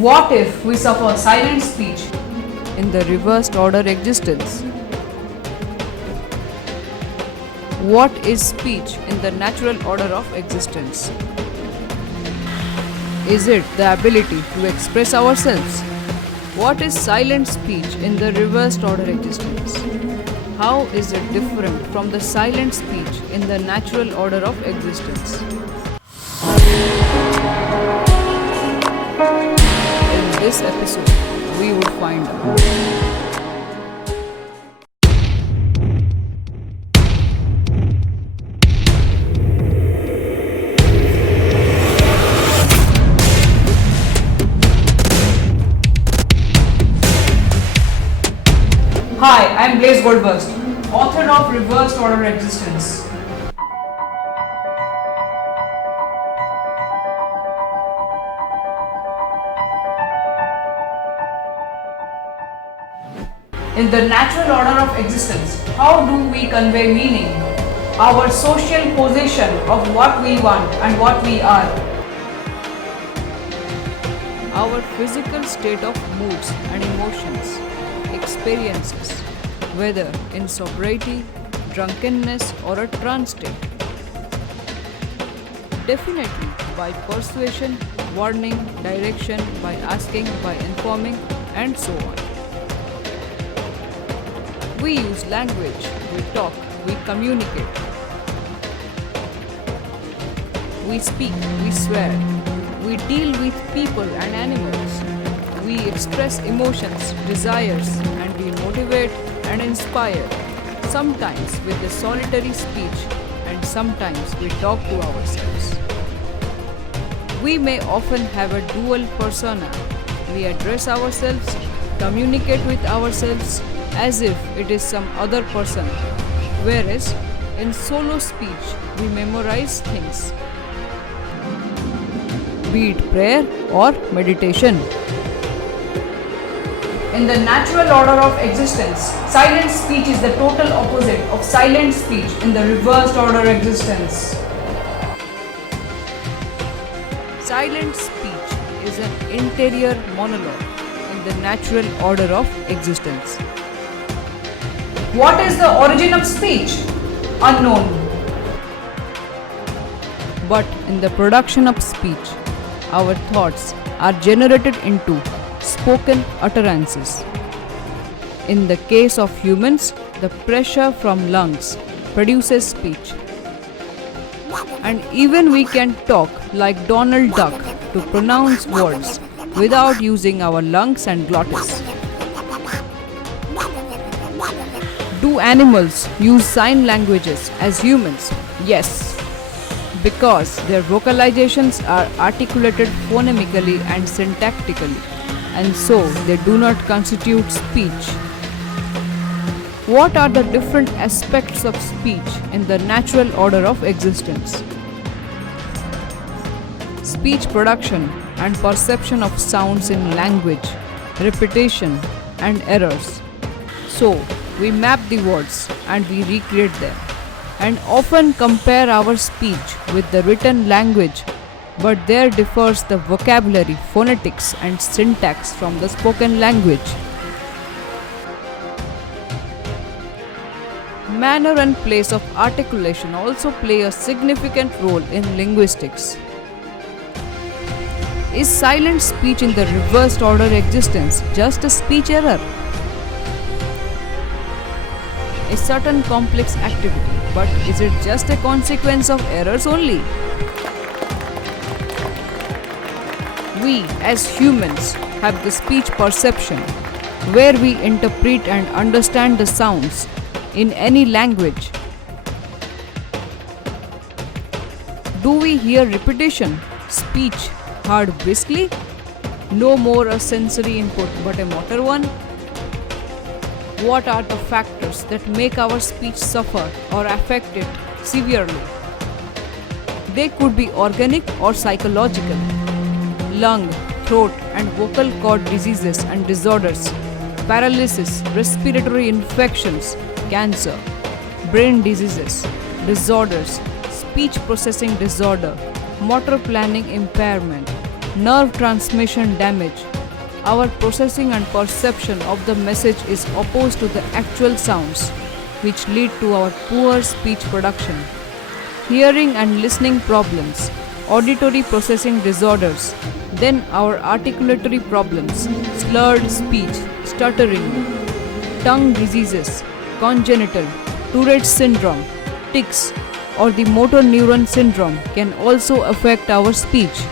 What if we suffer silent speech? In the reversed order existence. What is speech in the natural order of existence? Is it the ability to express ourselves? What is silent speech in the reversed order existence? How is it different from the silent speech in the natural order of existence? In this episode, we will find out. Hi, I'm Blaze Goldburst, author of Reversed Order Existence. In the natural order of existence, how do we convey meaning? Our social position of what we want and what we are. Our physical state of moods and emotions, experiences, whether in sobriety, drunkenness, or a trance state. Definitely by persuasion, warning, direction, by asking, by informing, and so on. We use language, we talk, we communicate. We speak, we swear. We deal with people and animals. We express emotions, desires, and we motivate and inspire, sometimes with a solitary speech and sometimes we talk to ourselves. We may often have a dual persona. We address ourselves, communicate with ourselves as if it is some other person, whereas in solo speech we memorize things, be it prayer or meditation. In the natural order of existence, silent speech is the total opposite of silent speech in the reversed order existence. Silent speech is an interior monologue in the natural order of existence. What is the origin of speech? Unknown. But in the production of speech, our thoughts are generated into spoken utterances. In the case of humans, the pressure from lungs produces speech. And even we can talk like Donald Duck to pronounce words without using our lungs and glottis. Do animals use sign languages as humans? Yes, because their vocalizations are articulated phonemically and syntactically, and so they do not constitute speech. What are the different aspects of speech in the natural order of existence? Speech production and perception of sounds in language, repetition and errors. So, we map the words and we recreate them, and often compare our speech with the written language, but there differs the vocabulary, phonetics and syntax from the spoken language. Manner and place of articulation also play a significant role in linguistics. Is silent speech in the reversed order existence just a speech error? A certain complex activity, but is it just a consequence of errors only? We as humans have the speech perception, where we interpret and understand the sounds in any language. Do we hear repetition, speech heard briskly, no more a sensory input but a motor one? What are the factors that make our speech suffer or affect it severely? They could be organic or psychological. Lung, throat and vocal cord diseases and disorders, paralysis, respiratory infections, cancer, brain diseases, disorders, speech processing disorder, motor planning impairment, nerve transmission damage. Our processing and perception of the message is opposed to the actual sounds, which lead to our poor speech production. Hearing and listening problems, auditory processing disorders, then our articulatory problems, slurred speech, stuttering, tongue diseases, congenital, Tourette's syndrome, tics, or the motor neuron syndrome can also affect our speech.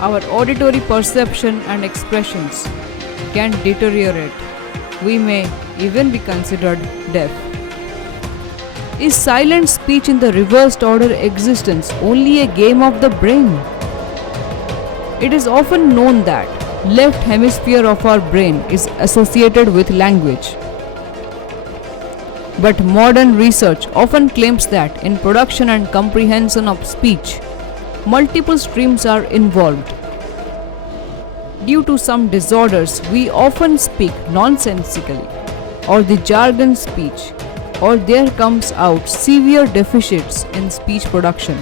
Our auditory perception and expressions can deteriorate. We may even be considered deaf. Is silent speech in the reversed order existence only a game of the brain? It is often known that left hemisphere of our brain is associated with language. But modern research often claims that in production and comprehension of speech, multiple streams are involved. Due to some disorders, we often speak nonsensically, or the jargon speech, or there comes out severe deficits in speech production,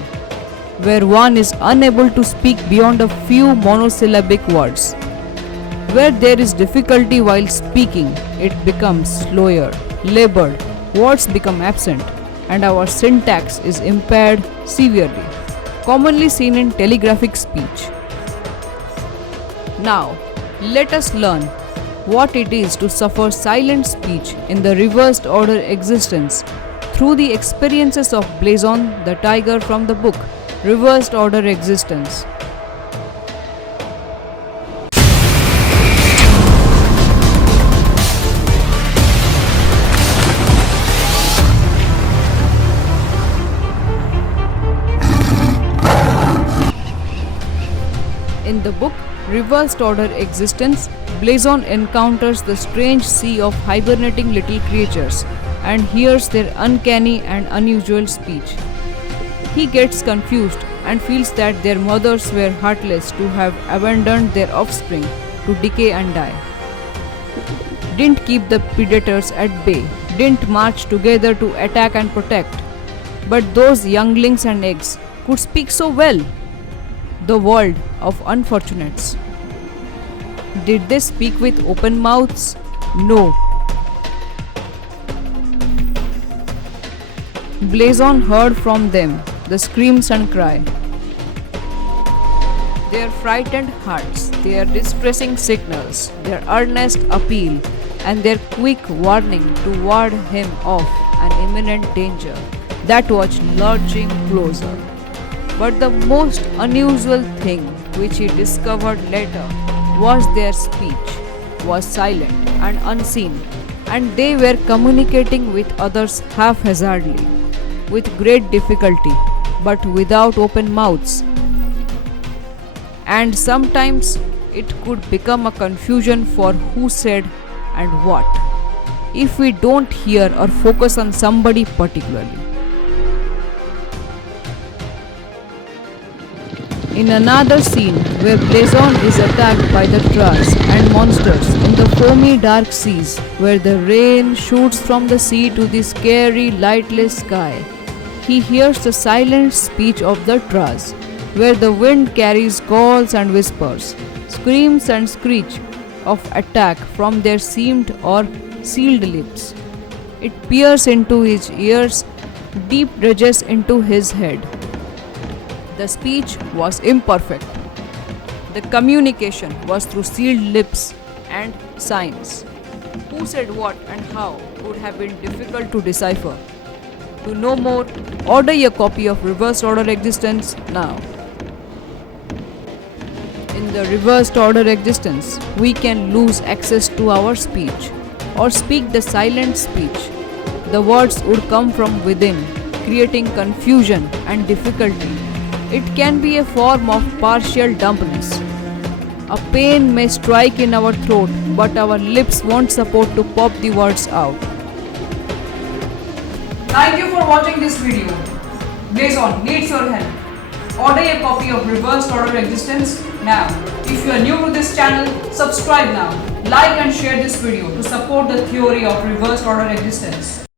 where one is unable to speak beyond a few monosyllabic words. Where there is difficulty while speaking, it becomes slower, labored, words become absent, and our syntax is impaired severely, commonly seen in telegraphic speech. Now, let us learn what it is to suffer silent speech in the reversed order existence through the experiences of Blazon the tiger from the book Reversed Order Existence. In the book Reversed Order Existence, Blazon encounters the strange sea of hibernating little creatures and hears their uncanny and unusual speech. He gets confused and feels that their mothers were heartless to have abandoned their offspring to decay and die. Didn't keep the predators at bay, didn't march together to attack and protect. But those younglings and eggs could speak so well. The world of unfortunates. Did they speak with open mouths? No. Blazon heard from them the screams and cry, their frightened hearts, their distressing signals, their earnest appeal, and their quick warning to ward him off an imminent danger that was lurching closer. But the most unusual thing which he discovered later was their speech was silent and unseen, and they were communicating with others haphazardly, with great difficulty, but without open mouths. And sometimes it could become a confusion for who said and what, if we don't hear or focus on somebody particularly. In another scene where Blazon is attacked by the Traz and monsters in the foamy dark seas, where the rain shoots from the sea to the scary lightless sky, he hears the silent speech of the Traz, where the wind carries calls and whispers, screams and screech of attack from their seamed or sealed lips. It peers into his ears, deep dredges into his head. The speech was imperfect. The communication was through sealed lips and signs. Who said what and how would have been difficult to decipher. To know more, order a copy of Reversed Order Existence now. In the Reversed Order Existence, we can lose access to our speech or speak the silent speech. The words would come from within, creating confusion and difficulty. It can be a form of partial dumbness. A pain may strike in our throat, but our lips won't support to pop the words out. Thank you for watching this video. Blazon needs your help. Order a copy of Reversed Order Existence now. If you are new to this channel, subscribe now. Like and share this video to support the theory of Reversed Order Existence.